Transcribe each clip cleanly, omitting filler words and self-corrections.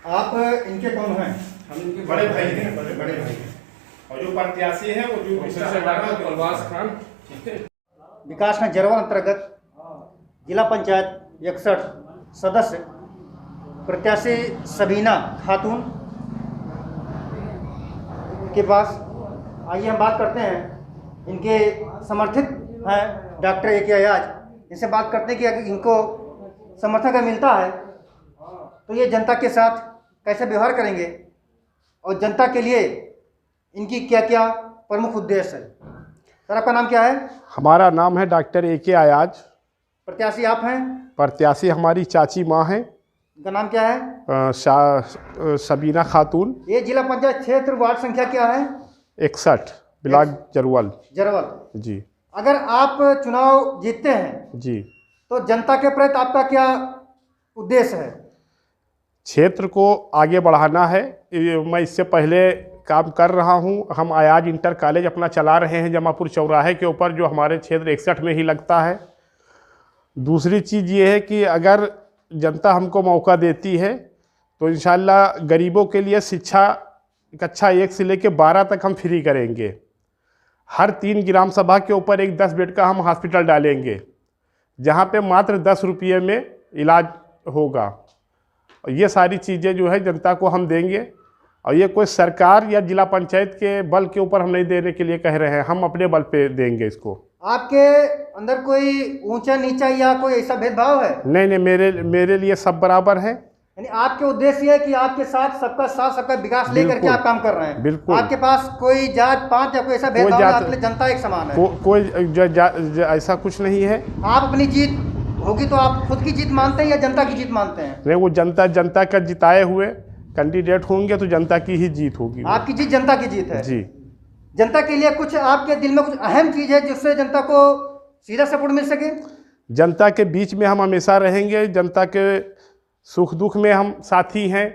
आप इनके कौन हैं? हम इनके बड़े भाई हैं, बड़े भाई हैं। और जो प्रत्याशी हैं वो जो प्रवास खान विकासखंड जरवल अंतर्गत जिला पंचायत 61 सदस्य प्रत्याशी सबीना खातून के पास आइए हम बात करते हैं। इनके समर्थित हैं डॉक्टर ए.के. अयाज। इनसे बात करते हैं कि अगर इनको समर्थन अगर मिलता है तो ये जनता के साथ कैसे व्यवहार करेंगे और जनता के लिए इनकी क्या क्या प्रमुख उद्देश्य है। सर आपका नाम क्या है? हमारा नाम है डॉक्टर ए.के. अयाज। प्रत्याशी आप हैं? प्रत्याशी हमारी चाची माँ हैं। उनका नाम क्या है? सबीना खातून। ये जिला पंचायत क्षेत्र वार्ड संख्या क्या है? 61 ब्लॉक जरवल। जरवल जी। अगर आप चुनाव जीतते हैं जी तो जनता के प्रति आपका क्या उद्देश्य है? क्षेत्र को आगे बढ़ाना है। मैं इससे पहले काम कर रहा हूं। हम अयाज इंटर कॉलेज अपना चला रहे हैं जमापुर चौराहे के ऊपर, जो हमारे क्षेत्र 61 में ही लगता है। दूसरी चीज़ ये है कि अगर जनता हमको मौका देती है तो इंशाल्लाह गरीबों के लिए शिक्षा कक्षा 1 से लेकर 12 तक हम फ्री करेंगे। हर 3 ग्राम सभा के ऊपर एक 10 बेड का हम हॉस्पिटल डालेंगे, जहाँ पे मात्र 10 रुपये में इलाज होगा। और ये सारी चीज़ें जो है जनता को हम देंगे। और ये कोई सरकार या जिला पंचायत के बल के ऊपर हम नहीं देने के लिए कह रहे हैं, हम अपने बल पे देंगे इसको। आपके अंदर कोई ऊंचा नीचा या कोई ऐसा भेदभाव है? नहीं, मेरे लिए सब बराबर है। यानी आपके उद्देश्य है कि आपके साथ सबका विकास लेकर के आप काम कर रहे हैं। बिल्कुल। आपके पास कोई जात पात या कोई ऐसा भेदभाव नहीं, आपके लिए जनता एक समान है। कोई ऐसा कुछ नहीं है। आप अपनी जीत होगी तो आप खुद की जीत मानते हैं या जनता की जीत मानते हैं? नहीं, वो जनता का जिताए हुए कैंडिडेट होंगे तो जनता की ही जीत होगी। आपकी जीत जनता की जीत है। जी। जनता के लिए कुछ आपके दिल में कुछ अहम चीज़ है जिससे जनता को सीधा सपोर्ट मिल सके? जनता के बीच में हम हमेशा रहेंगे। जनता के सुख दुख में हम साथी हैं,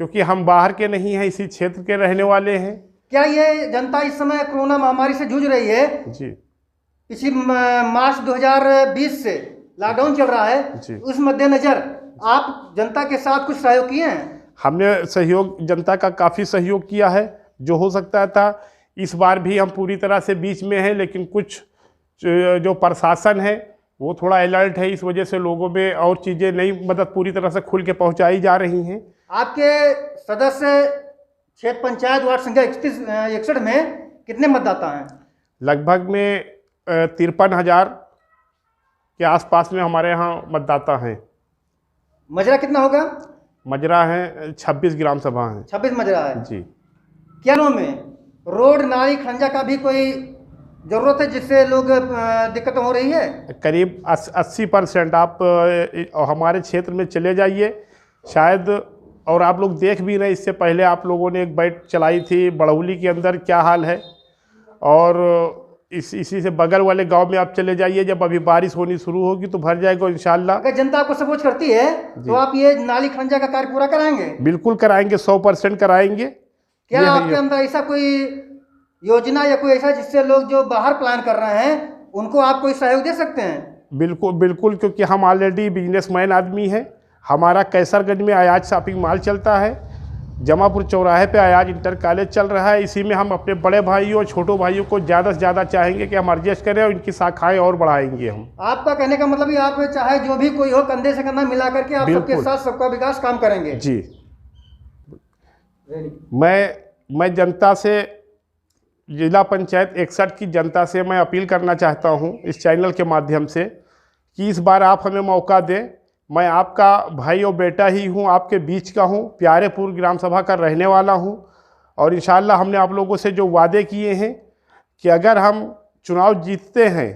क्योंकि हम बाहर के नहीं हैं, इसी क्षेत्र के रहने वाले हैं। क्या ये जनता इस समय कोरोना महामारी से जूझ रही है? जी। पिछली मार्च 2020 से लॉकडाउन चल रहा है जी। उस मद्देनजर आप जनता के साथ कुछ सहयोग किए हैं? हमने सहयोग जनता का काफ़ी सहयोग किया है, जो हो सकता था। इस बार भी हम पूरी तरह से बीच में हैं, लेकिन कुछ जो प्रशासन है वो थोड़ा अलर्ट है। इस वजह से लोगों में और चीज़ें नई मदद पूरी तरह से खुल के पहुंचाई जा रही हैं। आपके सदस्य क्षेत्र पंचायत वार्ड संख्या 61 में कितने मतदाता हैं? लगभग में 53,000 के आसपास में हमारे यहाँ मतदाता हैं। मजरा कितना होगा? मजरा है 26 ग्राम सभा हैं। 26 मजरा है जी। क्या में रोड नाली खंजा का भी कोई जरूरत है जिससे लोग दिक्कत हो रही है? करीब 80% आप हमारे क्षेत्र में चले जाइए शायद, और आप लोग देख भी रहे, इससे पहले आप लोगों ने एक बाइट चलाई थी बड़ौली के अंदर, क्या हाल है। और इसी से बगल वाले गांव में आप चले जाइए, जब अभी बारिश होनी शुरू होगी तो भर जाएगा इंशाल्लाह। अगर जनता आपको सपोर्ट करती है तो आप ये नाली खंजा का कार्य पूरा कराएंगे? बिल्कुल कराएंगे, 100% कराएंगे। क्या आपके अंदर ऐसा कोई योजना या कोई ऐसा जिससे लोग जो बाहर प्लान कर रहे हैं उनको आप कोई सहयोग दे सकते हैं? बिल्कुल, क्योंकि हम ऑलरेडी बिजनेसमैन आदमी हैं। हमारा कैसरगंज में अयाज शॉपिंग मॉल चलता है, जमापुर चौराहे पे अयाज इंटर कॉलेज चल रहा है। इसी में हम अपने बड़े भाइयों और छोटों भाइयों को ज़्यादा से ज़्यादा चाहेंगे कि हम एडजस्ट करें और इनकी शाखाएं और बढ़ाएंगे हम। आपका कहने का मतलब ये आप चाहे जो भी कोई हो कंधे से कंधा मिला करके आप सबके साथ सबका विकास काम करेंगे? जी। मैं जनता से, जिला पंचायत 61 की जनता से मैं अपील करना चाहता हूं इस चैनल के माध्यम से कि इस बार आप हमें मौका दें। मैं आपका भाई और बेटा ही हूं, आपके बीच का हूं, प्यारेपुर ग्राम सभा का रहने वाला हूं। और इंशाल्लाह हमने आप लोगों से जो वादे किए हैं कि अगर हम चुनाव जीतते हैं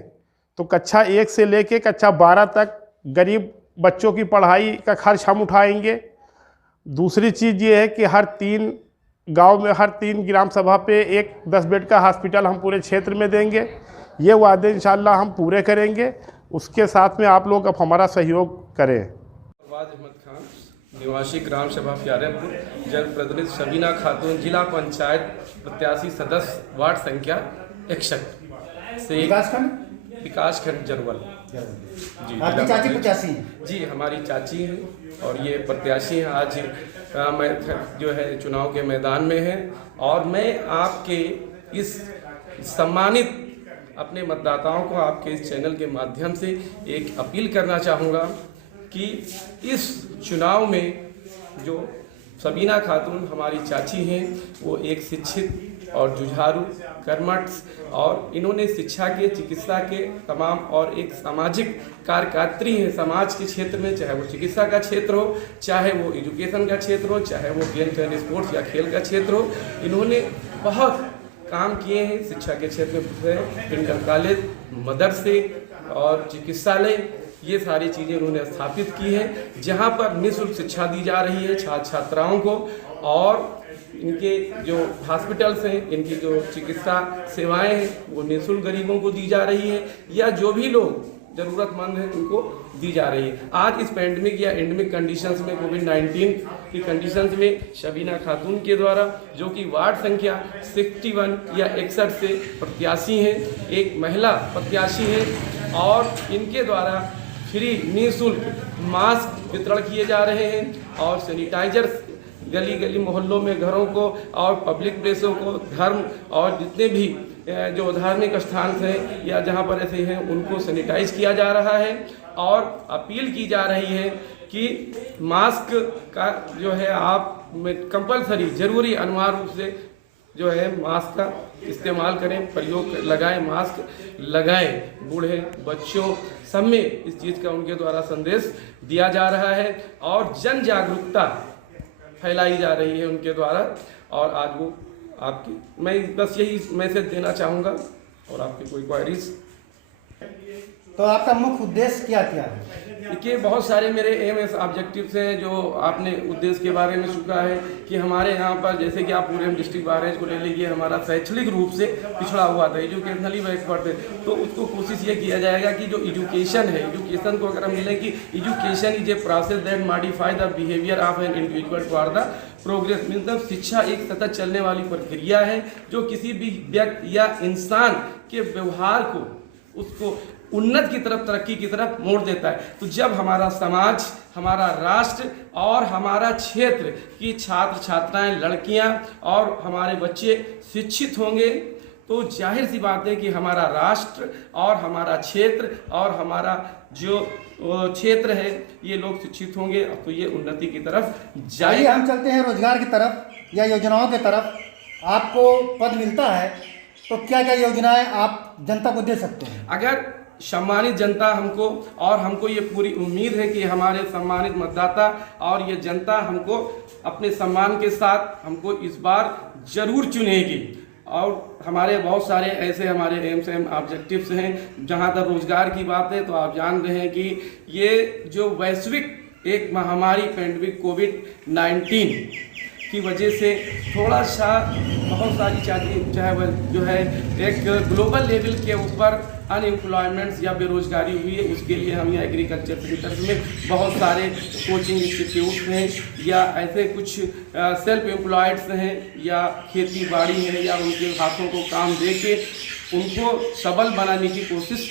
तो कक्षा 1 से लेकर कक्षा 12 तक गरीब बच्चों की पढ़ाई का खर्च हम उठाएंगे। दूसरी चीज़ ये है कि हर 3 गांव में, हर 3 ग्राम सभा पे एक 10 बेड का हॉस्पिटल हम पूरे क्षेत्र में देंगे। ये वादे इंशाल्लाह हम पूरे करेंगे। उसके साथ में आप लोग अब हमारा सहयोग करें। अहमद खान, निवासी ग्राम सभा प्यारेपुर, जनप्रतिनिधि सबीना खातून, जिला पंचायत प्रत्याशी सदस्य वार्ड संख्या 61 से विकासखंड जरवल। जी, आपकी जिला चाची पंचायत- प्रत्याशी हैं? जी, हमारी चाची हैं और ये प्रत्याशी हैं। आज मैं जो है चुनाव के मैदान में है और मैं आपके इस सम्मानित अपने मतदाताओं को आपके इस चैनल के माध्यम से एक अपील करना चाहूँगा कि इस चुनाव में जो सबीना खातून हमारी चाची हैं, वो एक शिक्षित और जुझारू, कर्मठ और इन्होंने शिक्षा के, चिकित्सा के तमाम और एक सामाजिक कार्यकर्त्री हैं समाज के क्षेत्र में, चाहे वो चिकित्सा का क्षेत्र हो, चाहे वो एजुकेशन का क्षेत्र हो, चाहे वो गेम्स एंड स्पोर्ट्स या खेल का क्षेत्र हो। इन्होंने बहुत काम किए हैं शिक्षा के क्षेत्र में। इंटर कॉलेज, मदरसे और चिकित्सालय, ये सारी चीज़ें उन्होंने स्थापित की हैं, जहाँ पर निःशुल्क शिक्षा दी जा रही है छात्र छात्राओं को। और इनके जो हॉस्पिटल्स हैं, इनकी जो चिकित्सा सेवाएं हैं, वो निःशुल्क गरीबों को दी जा रही है, या जो भी लोग ज़रूरतमंद हैं उनको दी जा रही है। आज इस पैंडमिक या एंडेमिक कंडीशंस में, कोविड-19 की कंडीशंस में सबीना खातून के द्वारा, जो कि वार्ड संख्या 61 या 61 से प्रत्याशी हैं, एक महिला प्रत्याशी हैं, और इनके द्वारा फ्री निःशुल्क मास्क वितरण किए जा रहे हैं और सैनिटाइजर्स गली गली मोहल्लों में, घरों को और पब्लिक प्लेसों को, धर्म और जितने भी जो धार्मिक स्थान हैं या जहाँ पर ऐसे हैं उनको सैनिटाइज किया जा रहा है। और अपील की जा रही है कि मास्क का जो है आप कंपलसरी, ज़रूरी, अनिवार्य रूप से जो है मास्क का इस्तेमाल करें, प्रयोग लगाएं, मास्क लगाएं। बूढ़े, बच्चों सब में इस चीज़ का उनके द्वारा संदेश दिया जा रहा है और जन जागरूकता फैलाई जा रही है उनके द्वारा। और आज वो आपकी, मैं बस यही मैसेज देना चाहूँगा और आपकी कोई क्वायरीज। तो आपका मुख्य उद्देश्य क्या क्या है? देखिए, बहुत सारे मेरे एम एस ऑब्जेक्टिव्स हैं जो आपने उद्देश्य के बारे में सुना है कि हमारे यहाँ पर, जैसे कि आप पूरे डिस्ट्रिक्ट बारेज को ले लीजिए, हमारा शैक्षणिक रूप से पिछड़ा हुआ था, एजुकेशनली बैकवर्ड थे, तो उसको कोशिश ये किया जाएगा कि जो एजुकेशन है, एजुकेशन को अगर हम मिले कि education is a process that modify the behaviour of an individual toward the progress. मतलब शिक्षा एक सतत चलने वाली प्रक्रिया है जो किसी भी व्यक्ति या इंसान के व्यवहार को, उसको उन्नत की तरफ, तरक्की की तरफ मोड़ देता है। तो जब हमारा समाज, हमारा राष्ट्र और हमारा क्षेत्र की छात्र छात्राएं, लड़कियां और हमारे बच्चे शिक्षित होंगे, तो जाहिर सी बात है कि हमारा राष्ट्र और हमारा क्षेत्र और हमारा जो क्षेत्र है, ये लोग शिक्षित होंगे, तो ये उन्नति की तरफ जाएगा। हम चलते हैं रोजगार की तरफ या योजनाओं की तरफ। आपको पद मिलता है तो क्या क्या योजनाएं आप जनता को दे सकते हैं? अगर सम्मानित जनता हमको, और हमको ये पूरी उम्मीद है कि हमारे सम्मानित मतदाता और ये जनता हमको अपने सम्मान के साथ हमको इस बार जरूर चुनेगी। और हमारे बहुत सारे ऐसे हमारे एम्स एंड ऑब्जेक्टिव्स हैं। जहाँ तक रोजगार की बात है, तो आप जान रहे हैं कि ये जो वैश्विक एक महामारी पैंडेमिक कोविड-19 की वजह से थोड़ा सा बहुत सारी चीज़ें, चाहे वह जो है एक ग्लोबल लेवल के ऊपर अनएम्प्लॉयमेंट्स या बेरोजगारी हुई है, उसके लिए हम यहाँ एग्रीकल्चर सेक्टर में बहुत सारे कोचिंग इंस्टीट्यूट हैं या ऐसे कुछ सेल्फ एम्प्लॉयड्स हैं या खेती बाड़ी है या उनके हाथों को काम दे के उनको सबल बनाने की कोशिश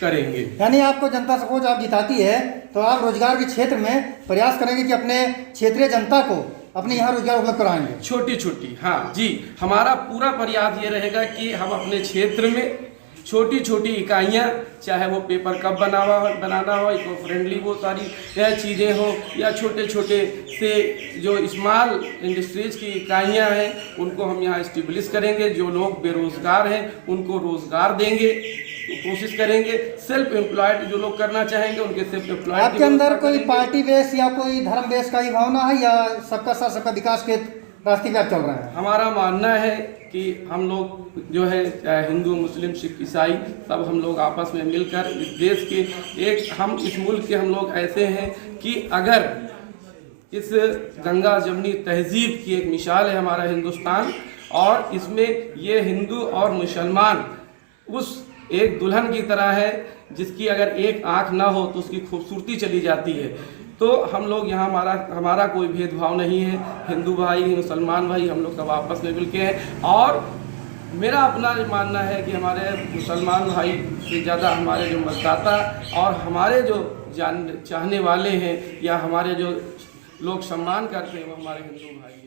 करेंगे। यानी आपको जनता सपोज आप जिताती है तो आप रोजगार के क्षेत्र में प्रयास करेंगे कि अपने क्षेत्रीय जनता को अपने यहाँ रोजगार उपलब्ध कराएंगे। छोटी छोटी, हाँ जी, हमारा पूरा प्रयास ये रहेगा कि हम अपने क्षेत्र में छोटी छोटी इकाइयाँ, चाहे वो पेपर कप बनाना हो, इको फ्रेंडली वो सारी चीज़ें हो, या छोटे छोटे से जो स्मॉल इंडस्ट्रीज की इकाइयाँ हैं, उनको हम यहाँ इस्टेब्लिश करेंगे। जो लोग बेरोजगार हैं उनको रोजगार देंगे, तो कोशिश करेंगे। सेल्फ एम्प्लॉयड जो लोग करना चाहेंगे उनके सेल्फ एम्प्लॉयड। आपके अंदर कोई पार्टी बेस या कोई धर्म बेस का ही भावना है या सबका साथ सबका विकास के रास्ते पे आप चल रहे हैं? हमारा मानना है कि हम लोग जो है हिंदू, मुस्लिम, सिख, ईसाई सब हम लोग आपस में मिलकर इस देश के एक, हम इस मुल्क के हम लोग ऐसे हैं कि अगर इस गंगा जमुनी तहजीब की एक मिसाल है हमारा हिंदुस्तान, और इसमें ये हिंदू और मुसलमान उस एक दुल्हन की तरह है जिसकी अगर एक आँख ना हो तो उसकी खूबसूरती चली जाती है। तो हम लोग यहाँ हमारा कोई भेदभाव नहीं है। हिंदू भाई, मुसलमान भाई, हम लोग सब आपस में मिल के हैं। और मेरा अपना मानना है कि हमारे मुसलमान भाई से ज़्यादा हमारे जो मतदाता और हमारे जो चाहने वाले हैं या हमारे जो लोग सम्मान करते हैं वो हमारे हिंदू भाई हैं।